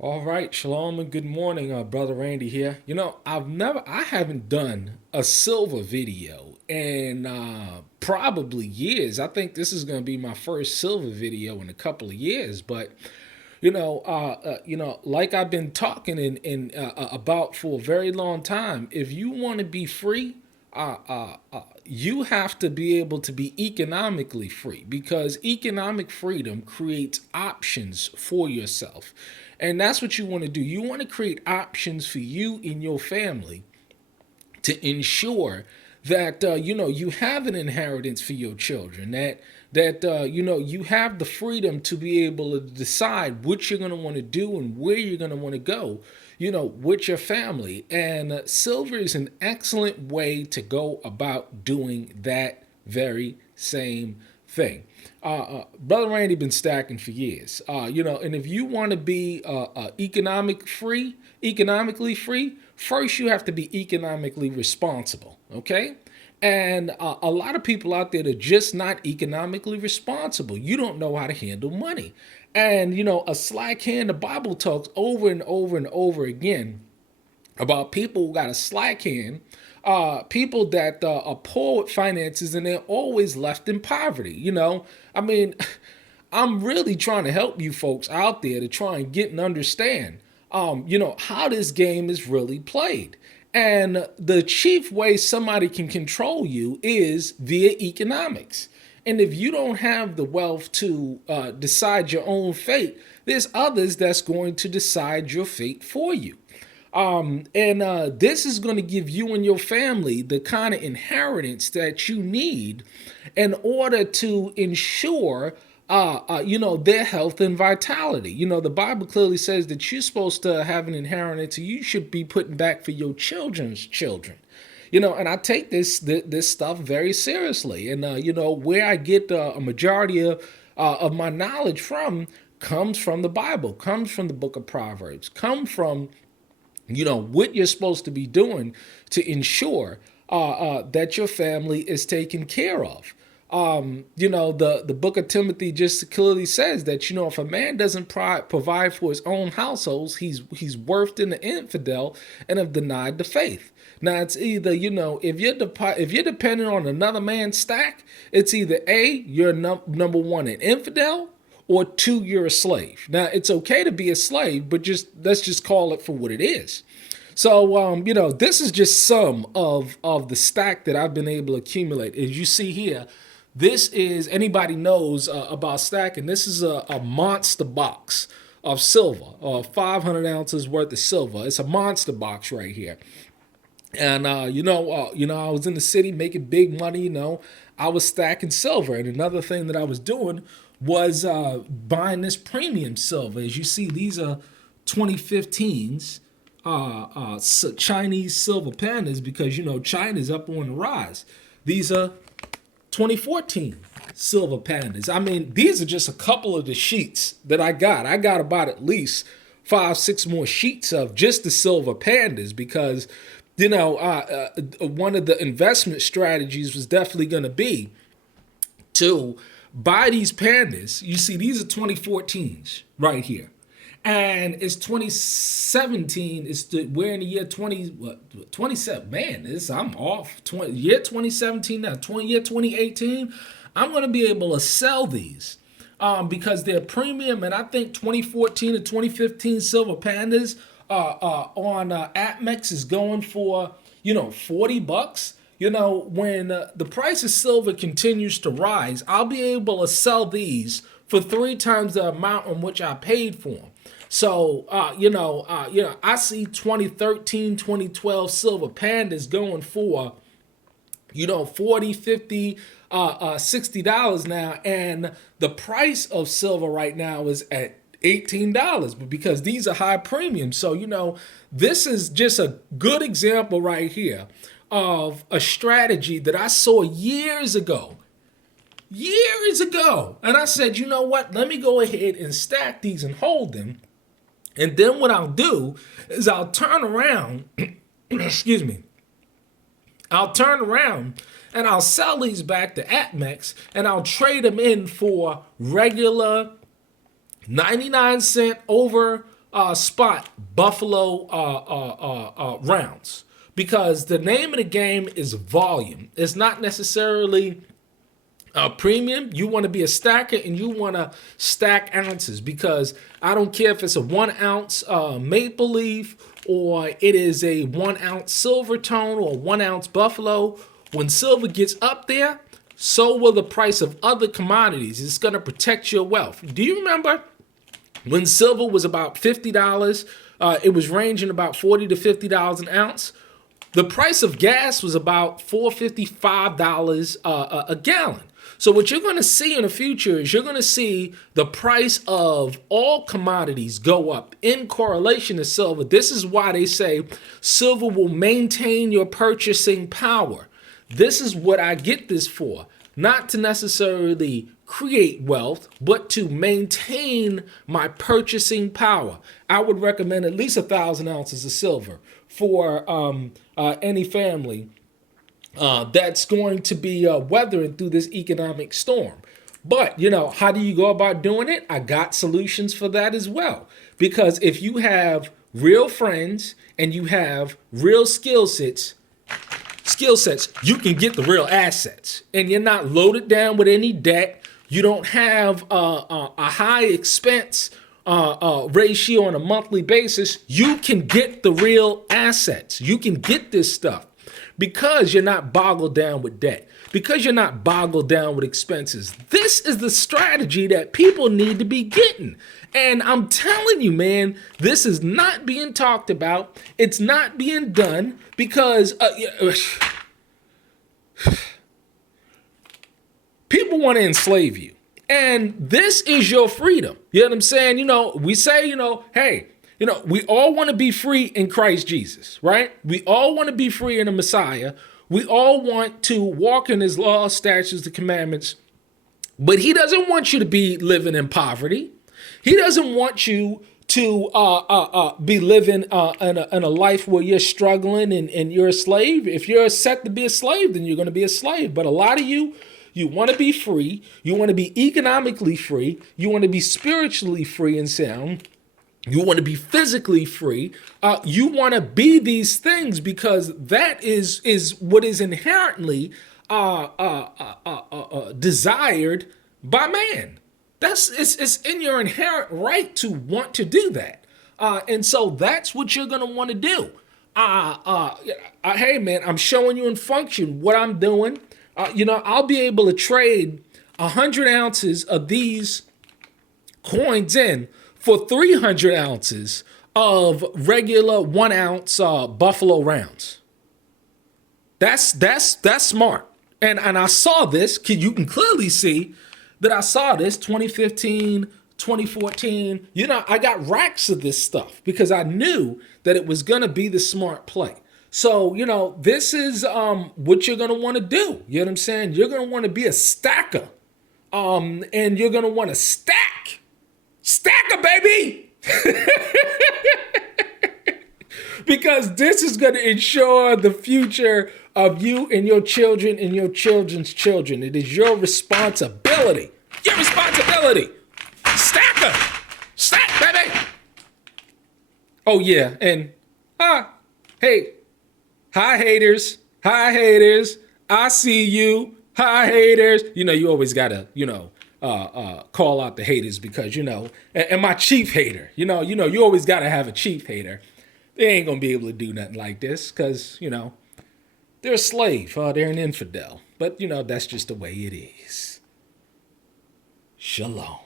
All right, shalom and good morning, brother Randy here. I haven't done a silver video in probably years. I think this is going to be my first silver video in a couple of years. But like I've been talking about for a very long time. If you want to be free, you have to be able to be economically free because economic freedom creates options for yourself. And that's what you want to do. You want to create options for you and your family to ensure that you have an inheritance for your children, that you have the freedom to be able to decide what you're going to want to do and where you're going to want to go, with your family. And silver is an excellent way to go about doing that very same thing. Brother Randy been stacking for years, and if you want to be economically free, first you have to be economically responsible. Okay. And a lot of people out there that are just not economically responsible. You don't know how to handle money. And, a slack hand, the Bible talks over and over and over again about people who got a slack hand, people that are poor with finances and they're always left in poverty. I mean, I'm really trying to help you folks out there to try and get and understand, how this game is really played. And the chief way somebody can control you is via economics. And if you don't have the wealth to decide your own fate, there's others that's going to decide your fate for you. And this is going to give you and your family the kind of inheritance that you need in order to ensure, their health and vitality. The Bible clearly says that you're supposed to have an inheritance you should be putting back for your children's children. And I take this stuff very seriously. And, where I get a majority of my knowledge from comes from the Bible, comes from the book of Proverbs, come from what you're supposed to be doing to ensure that your family is taken care of. The book of Timothy just clearly says that, if a man doesn't provide for his own households, he's worse than the infidel and have denied the faith. Now it's either, if you're dependent on another man's stack, it's either A, you're number one, an infidel, or two, you're a slave. Now, it's okay to be a slave, but let's just call it for what it is. So, this is just some of the stack that I've been able to accumulate. As you see here, this is, anybody knows about stacking, this is a monster box of silver, 500 ounces worth of silver. It's a monster box right here. And I was in the city making big money. I was stacking silver, and another thing that I was doing was buying this premium silver. As you see, these are 2015s, Chinese silver pandas, because China's up on the rise. These are 2014 silver pandas. I mean, these are just a couple of the sheets that I got. I got about at least 5-6 more sheets of just the silver pandas because one of the investment strategies was definitely going to be to buy these pandas. You see, these are 2014s right here. And it's 2017. We're in the year 27. Man, I'm off. Year 2017 now. 2018. I'm going to be able to sell these because they're premium. And I think 2014 and 2015 silver pandas on Atmex is going for $40. When the price of silver continues to rise, I'll be able to sell these for 3 times the amount on which I paid for them. So, I see 2013, 2012 silver pandas going for, 40, 50, $60 now. And the price of silver right now is at $18, but because these are high premium. So, this is just a good example right here of a strategy that I saw years ago. And I said, you know what? Let me go ahead and stack these and hold them. And then what I'll do is I'll turn around, excuse me, I'll turn around and I'll sell these back to Atmex and I'll trade them in for regular 99 cent over spot Buffalo rounds, because the name of the game is volume. It's not necessarily premium. You want to be a stacker and you want to stack ounces, because I don't care if it's a 1 ounce maple leaf or it is a 1 ounce silver tone or 1 ounce buffalo. When silver gets up there, so will the price of other commodities. It's going to protect your wealth. Do you remember when silver was about $50? It was ranging about $40 to $50 an ounce. The price of gas was about $4.55 a gallon. So what you're going to see in the future is you're going to see the price of all commodities go up in correlation to silver. This is why they say silver will maintain your purchasing power. This is what I get this for. Not to necessarily create wealth, but to maintain my purchasing power. I would recommend at least 1,000 ounces of silver for any family that's going to be weathering through this economic storm. But, how do you go about doing it? I got solutions for that as well. Because if you have real friends and you have real skill sets, you can get the real assets. And you're not loaded down with any debt. You don't have a high expense ratio on a monthly basis. You can get the real assets. You can get this stuff because you're not boggled down with debt, because you're not boggled down with expenses. This is the strategy that people need to be getting. And I'm telling you, man, this is not being talked about. It's not being done because people want to enslave you. And this is your freedom. You know what I'm saying? We say, hey, we all want to be free in Christ Jesus, right? We all want to be free in the Messiah. We all want to walk in his law, statutes, the commandments. But he doesn't want you to be living in poverty. He doesn't want you to be living in a life where you're struggling and you're a slave. If you're set to be a slave, then you're going to be a slave. But a lot of you want to be free. You want to be economically free. You want to be spiritually free and sound. You want to be physically free. You want to be these things because that is what is inherently desired by man. It's in your inherent right to want to do that. And so that's what you're going to want to do. Hey, man, I'm showing you in function what I'm doing. I'll be able to trade 100 ounces of these coins in for 300 ounces of regular 1 ounce buffalo rounds. That's smart. And I saw this. You can clearly see that I saw this 2015, 2014. I got racks of this stuff because I knew that it was going to be the smart play. So, this is what you're going to want to do. You know what I'm saying? You're going to want to be a stacker. And you're going to want to stack. Stacker, baby! Because this is going to ensure the future of you and your children and your children's children. It is your responsibility. Your responsibility. Stacker. Stack, baby. Oh, yeah. And, hey. Hi, haters. Hi, haters. I see you. Hi, haters. You always got to, call out the haters because, and my chief hater, you always got to have a chief hater. They ain't going to be able to do nothing like this because, they're a slave. They're an infidel. But, that's just the way it is. Shalom.